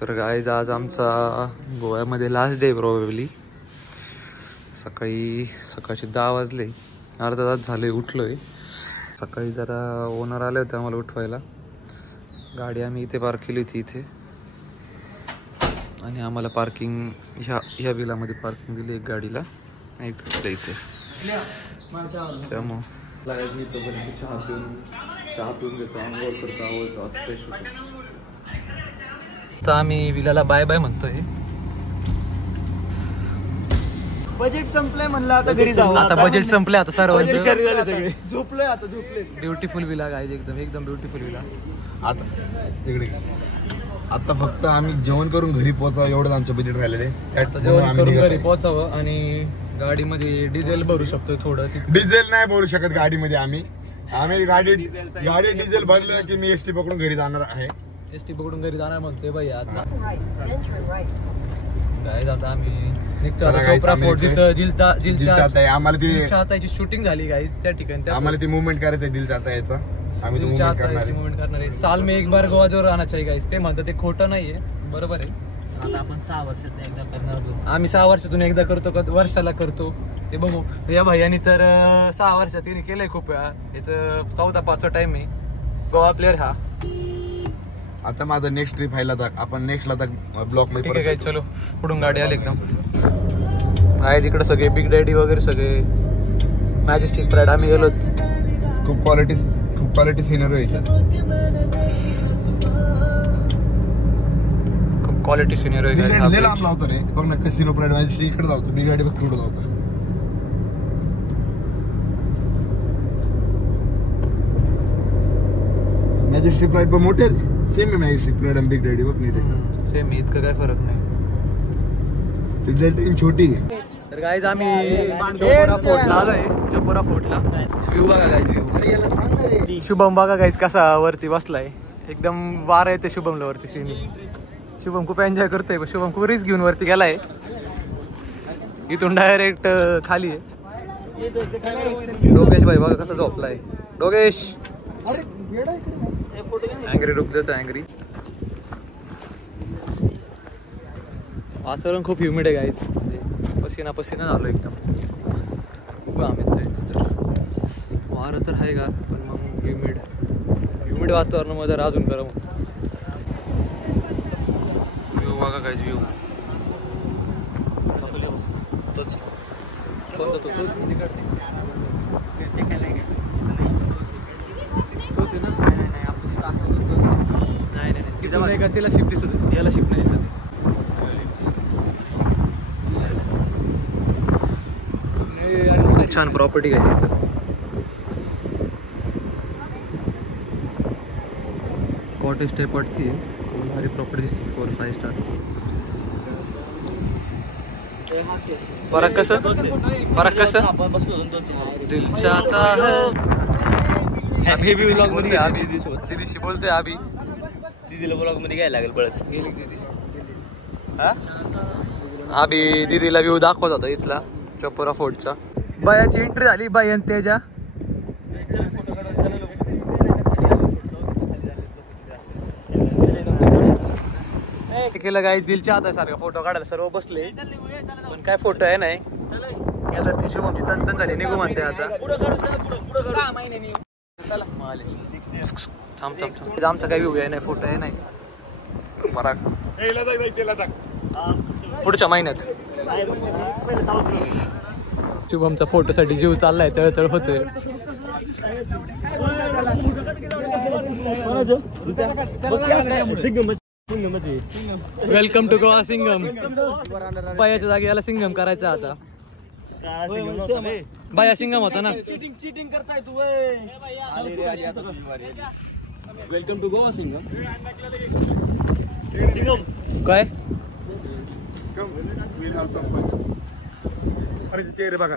तर गाईज आज आमचा गोव्यामध्ये लास्ट डे प्रोबेबली. सकाळचे 10 वाजले, अर्धा तास झाले उठलोय. सकाळी जरा ओनर आले होते आम्हाला उठवायला. गाडी आम्ही इथे पार्क केली होती इथे, आणि आम्हाला पार्किंग ह्या बिलामध्ये पार्किंग दिली एक गाडीला, एक इथे. त्यामुळं चहा पिऊन घेतो, आंघोळ करतो, आवडतो, आज फ्रेश होतो. तर आम्ही विलाला बाय बाय म्हणतोय. बजेट संपलंय म्हणलं, आता घरी जाऊ. आता बजेट संपले, आता सर्वांचं झोपलोय, आता झोपले. ब्युटिफुल विला गाईज, एकदम ब्युटिफुल विला. आता तिकडे आता फक्त आम्ही जेवण करून घरी पोहोचावं एवढंच आमचं बजेट राहिलेलं आहे. आता जेवण करून घरी पोहोचावं आणि गाडीमध्ये डिझेल भरू शकतो थोडं. डिझेल नाही भरू शकत गाडीमध्ये. आम्ही गाडी डिझेल भरलं की मी एसटी पकडून घरी जाणार आहे. एसटी पकडून घरी जाणार म्हणतोय बाई. आता काय जाता आम्ही निघतो चोपडा फोर्ट, तिथं दिलचाहताची शूटिंग झाली गाईज त्या ठिकाणी. आम्हाला ती मुवमेंट करायचं आहे दिलचाहताची. आम्ही मुवमेंट करणार आहे. साल में एक बार गोवा जो राहना चाहिए गाईज. ते म्हणतात ते खोटं नाहीये, बरोबर आहे. आता आपण 6 वर्षातून एकदा करणार. आम्ही 6 वर्षातून एकदा करतो का वर्षाला करतो ते बघू. या भैयानी तर 6 वर्षात तिने केलंय खूप वेळा. याचं 4था-5वा टाइम आहे गोवा प्लेअर हा. आता माझं नेक्स्ट ट्रिप आहे लदाख. आपण नेक्स्ट लदाख ब्लॉक मध्ये. ठीक आहे, चलो पुढून गाडी आली एकदम. आहे तिकडे सगळे बिग डॅडी वगैरे सगळे. मॅजेस्टिक प्राईड आम्ही गेलोच. खूप क्वालिटी सिनरी आहे इथं. खूप क्वालिटी सिनरी आहे. लांब लावतो रे बघ ना. कसिनो प्राईड मॅजेस्टिक इकडे जातो, बिग डॅडी फक्त इकडे जातो. मॅजेस्टिक प्राईड पण मोठे सेम आहे. मॅजेस्टिक प्राईड आणि बिग डॅडी बघ नीट आहे. सेम, इतकं काय फरक नाही. डिझेल छोटी आहे. तर गाईज आम्ही चोपोरा फोर्टला आलोय. चोपोरा फोर्टला व्ह्यू बघा गाईज. शुभम बघा गाईज कसा वरती बसलाय. एकदम वारा येते शुभमला वरती. शुभम खूप एन्जॉय करतोय. शुभम खूप रिस्क घेऊन वरती गेलाय. इथून डायरेक्ट खाली आहे. डोगेश भाई बघा कसा झोपलाय. डोगेश अँग्री रुक देतो. अँग्री वातावरण खूप ह्युमिड आहे गाईज. म्हणजे पसीना झालो एकदम. खूप आम्हीच जायचं तर वारं तर आहे का, पण मग ह्युमिड वातावरणामध्ये जरा अजून गरम होतं. व्ह्यू बघा गाईज. व्ह्यू कोणता तोच आहे ना. नाही का, तिला शिफ्ट दिसत होती, याला शिफ्ट नाही दिसत. खूप छान प्रॉपर्टी आहे तिथं. कॉटेज टाईप वाटते. भारी प्रॉपर्टी दिसते. 4-5 स्टार. फरक कसं दिल चाहता है. दीदीशी बोलतोय. अभि दीदीला ब्लॉग मध्ये घ्यायला लागेल. बळच गेली दीदी. अभि दीदीला व्ह्यू दाखवत होता इथला चोपोरा फोर्टचा. बायाची एंट्री झाली. बाई आणि तेजा केलं गाईज. दिल चाहता सारखा फोटो काढायला सर्व बसले, पण काय फोटो आहे नाही. गॅलरची शुभमची तन झाली. निघू म्हणते आता. थांब आमचा काही व्ह्यू आहे नाही, फोटो आहे नाही. पुढच्या महिन्यात शुभमचा फोटोसाठी जीव चाललाय. तळतळ होतोय. Welcome to Goa Singham. बायाच्या जागी याला सिंगम करायचा आता. बाया सिंगम होता ना. चीटिंग करताय तू. Welcome to Goa Singham. काय चेहरे बघा.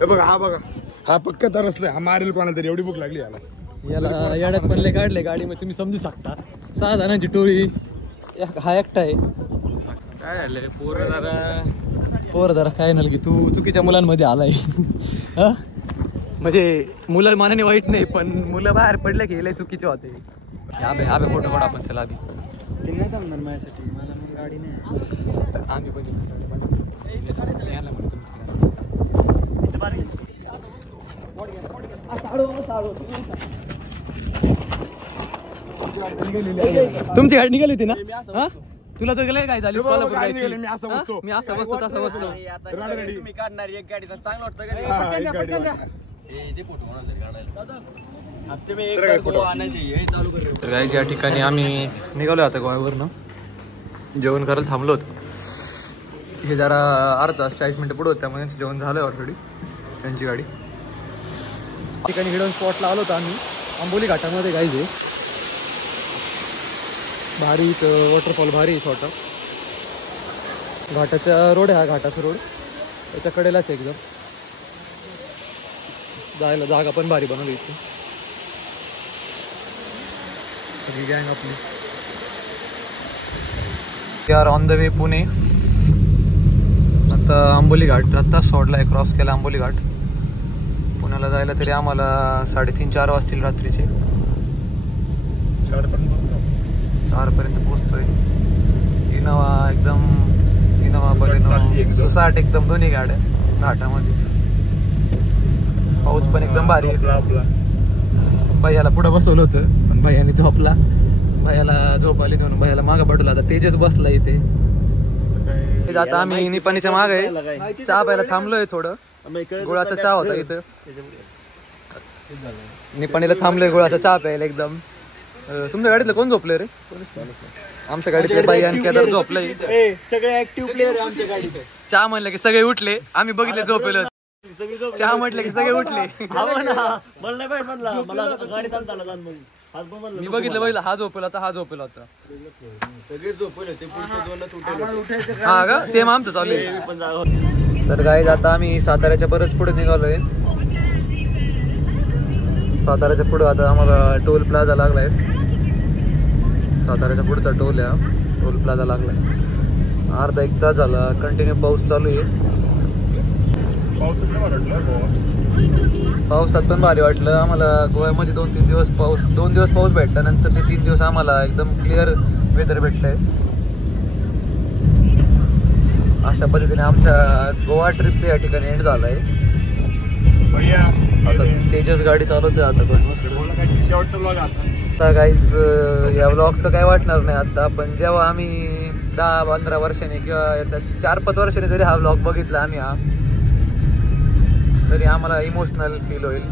हे बघा, हा बघा, हा पक्का तरसलाय. हा मारेल कोणा तरी. एवढी भूक लागली याला येड्यात पण लय काढले गाडीमध्ये. तुम्ही समजू शकता. 6 जणांची टोळी. हा एकटा आहे. काय झालंय पोर जरा काय नाही की तू चुकीच्या मुलांमध्ये आलाय. म्हणजे मुलं मनाने वाईट नाही, पण मुलं बाहेर पडले की लय चुकीचे होते. आबे फोटो काढ आपण. चला आधी ते नाही थांबणार माझ्यासाठी, मला मग गाडी नाही. आम्ही पण तुमची गाडी निघाली होती ना? हा तुला तर गेलंय काय झाली? कोल्हापूर गाडी जायची. निघाली, मी असं हा? बसतो. मी असं बसतो तसं बसतो. तुम्ही काढणार एक गाडी तर चांगलं वाटतं का हा, एक गाडी वाला. तुम्ही एक गोवा आणायची हे चालू कर. तर गाईज या ठिकाणी आम्ही निघालो आता गोव्यावरनं, जेवण करायला थांबलो होतो. हे जरा अर्धा तास 40 मिनिटं पुढे होतं, त्यामुळे जेवण झालं ऑलरेडी त्यांची गाडी. ठिकाणी हिडन स्पॉटला आलो होतो आम्ही, आंबोली घाटामध्ये गाईज आहे. भारी वॉटरफॉल भारी छोटा घाटाचा रोड आहे, हा घाटाचा रोड त्याच्या कडेलाच एकदम जायला जागा पण भारी बनवली इथे. सगळी गँग आपली. We are on the way Pune. आता आंबोली घाट रस्ता सोडलाय, क्रॉस केला आंबोली घाट. पुण्याला जायला तरी आम्हाला 3:30-4 वाजतील रात्रीचे. 4 पर्यंत पोहोचतोय. इनोवा बलेनो सुसाट एकदम दोन्ही गाड्या घाटामध्ये. पाऊस पण एकदम भारी आहे. भैयाला पुढं बसवलं होतं पण भैयाने झोपला. भैयाला झोप आली म्हणून भैयाला मागं पडला. आता तेजस बसला इथे. आता आम्ही निपाणीच्या मागे चहा प्यायला थांबलोय. थोडं गुळाचा चहा होता इथं. निपाणीला थांबलोय गुळाचा चहा प्यायला एकदम. तुमच्या गाडीतलं कोण झोपलंय रे? आमच्या गाडीतले बाई आणि केदार झोपलंय. सगळे ऍक्टिव्ह प्लेअर आमच्या गाडीत. चहा म्हणलं की सगळे उठले. आम्ही बघितले झोपेलो. चहा म्हटलं की सगळे उठले. मी बघितलं हा झोपेला होता, हा झोपेला होता. सगळे झोपले होते. हा का सेम आमचं चालू आहे. तर गाईज आता आम्ही साताऱ्याच्या बरंच पुढे निघालोय. साताऱ्याच्या पुढे आता आम्हाला टोल प्लाझा लागलाय. साताऱ्याच्या पुढचा टोल आहे, टोल प्लाझा लागलाय. अर्धा 1 तास झाला कंटिन्यू पाऊस चालू आहे. पावसात पण भारी वाटलं आम्हाला. गोव्यामध्ये 2-3 दिवस पाऊस, 2 दिवस पाऊस भेटला. नंतरचे 3 दिवस आम्हाला एकदम क्लिअर वेदर भेटलंय. अशा पद्धतीने आमच्या गोवा ट्रिपचा या ठिकाणी एंड झालाय. आता तेजस गाडी चालवते आता पण मस्त. आता गाईज या व्लॉगचं काय वाटणार नाही आता, पण जेव्हा आम्ही 10-15 वर्षांनी किंवा 4-5 वर्षांनी जरी हा व्लॉग बघितला आम्ही तरी आम्हाला इमोशनल फील होईल.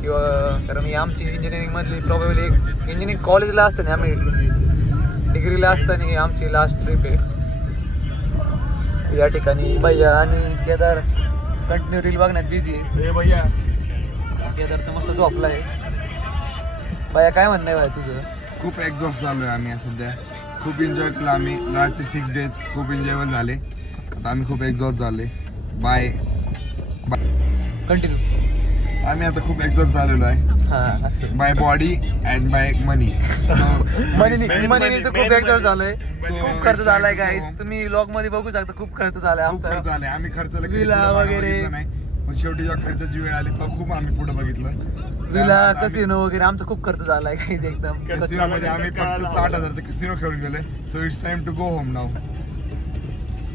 किंवा कारण ही आमची इंजिनिअरिंगमधली प्रॉबेबली एक इंजिनिअरिंग कॉलेजला असताना, आम्ही डिग्रीला असताना ही आमची लास्ट ट्रिप आहे. या ठिकाणी भैया आणि केदार कंटिन्यू रील बघण्यात बिझी आहे. केदार तर मस्त झोपला आहे. भैया काय म्हणणं आहे भाई तुझं? खूप एक्झॉस्ट झालोय आम्ही सध्या. खूप एन्जॉय केला आम्ही. लास्टचे 6 डेज खूप एन्जॉयबल झाले. आता आम्ही खूप एक्झॉस्ट झाले. By continue. आम्ही आता खूप एक्झॉस्ट झालेलो आहे. हा असं by body and by money. Money तर खूप एक्झॉस्ट झालोय. खूप खर्च झालाय गाईज. तुम्ही व्लॉग मध्ये बघू शकता. खूप खर्च झालाय आमचा. आम्ही खर्च विला वगैरे नाही, पण शेवटी जेव्हा खर्चाची वेळ आली तेव्हा खूप आम्ही पुढे बघितलं. विला कसिनो वगैरे आमचा खूप खर्च झालाय काही एकदम. कसिनोमध्ये आम्ही फक्त 60,000चे कसिनो खेळून गेलोय. So it's time to go home now.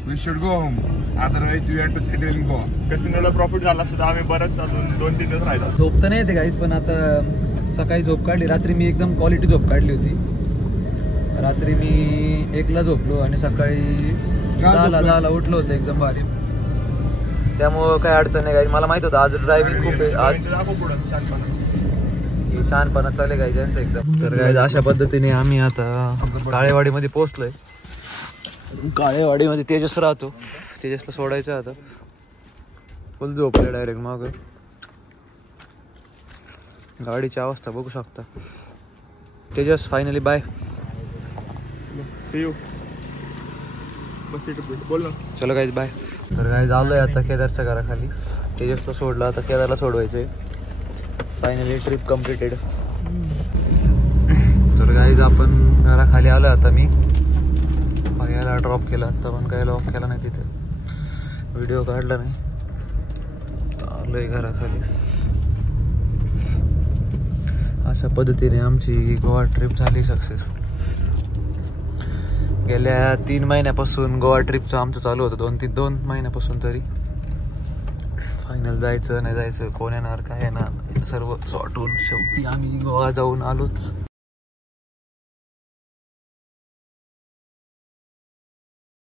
We should go home, otherwise we have to settle in Goa. कसिनोला प्रॉफिट झाला असता आम्ही बरंच अजून 2-3 दिवस राहिलो. झोप तर नाही येते गाईज, पण आता सकाळी झोप काढली. रात्री मी एकदम क्वालिटी झोप काढली होती. रात्री मी 1ला झोपलो आणि सकाळी 10ला उठलो होतो एकदम भारी. त्यामुळं काही अडचण नाही गाईज. मला माहित होतं आज ड्रायव्हिंग खूप आहे. आज शहाणपणा चालेल गाईज यांचं एकदम. तर गाईज अशा पद्धतीने आम्ही आता काळेवाडीमध्ये पोहोचलोय. काळेवाडीमध्ये तेजस राहतो. तेजसला सोडायचं आता. फुल झोपले डायरेक्ट माग. गाडीची अवस्था बघू शकता. Tejas finally bye. चलो गाईज बाय. तर गाईज आलोय आता केदारच्या घराखाली. तेजसला सोडलं, आता केदारला सोडवायचंय. Finally trip completed. तर गाईज आपण घराखाली आलो आता. मी भैयाला ड्रॉप केला आता, पण काही लॉक केला नाही तिथे. व्हिडिओ काढला नाही. आलोय घराखाली. अशा पद्धतीने आमची गोवा ट्रिप झाली सक्सेस. गेल्या 3 महिन्यापासून गोवा ट्रिपचं आमचं चालू होतं, 2 महिन्यापासून तरी. फायनल जायचं नाही जायचं, कोण येणार काय येणार सर्व सॉर्ट होऊन शेवटी आम्ही गोवा जाऊन आलोच.